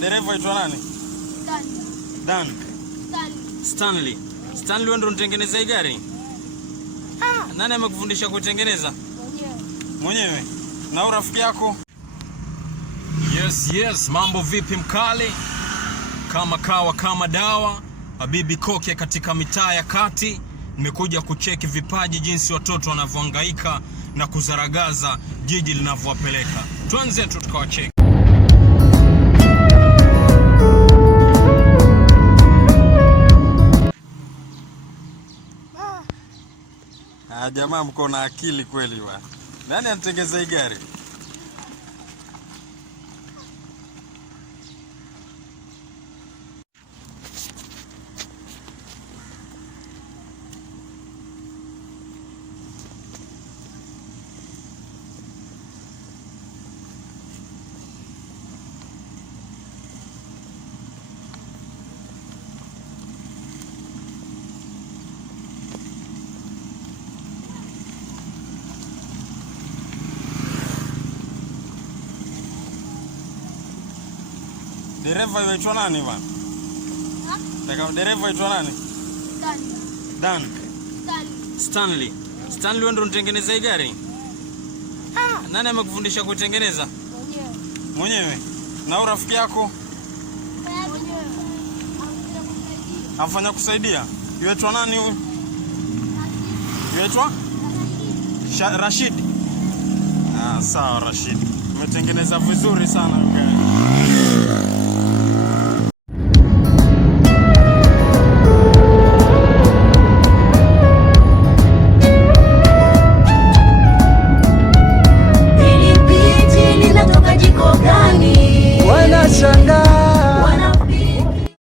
Dereva aitwa nani? Dan. Stanley. Stanley wewe ndio unatengeneza hii gari? Nani amekufundisha kutengeneza? Mwenyewe. Na rafiki yako? Yes, mambo vipi mkali? Kama kawa kama dawa, Habibi Koke katika mitaa ya kati. Nimekuja kucheki vipaji jinsi watoto wanavyohangaika na kuzaragaza jiji linavyowapeleka. Tuanze tu tukawacheki. Jamaa mko na akili kweli bwana. Nani anatengeza hii gari? Dereva yaitwa nani bwana? Dereva yaitwa nani? Dan. Stanley. Stanley wewe ndio unatengeneza hii gari? Nani amekufundisha kutengeneza? Mwenyewe. Na rafiki yako? Afanya kusaidia. Yaitwa nani huyu? Yaitwa? Rashid. Sawa Rashid. Umetengeneza vizuri sana gari.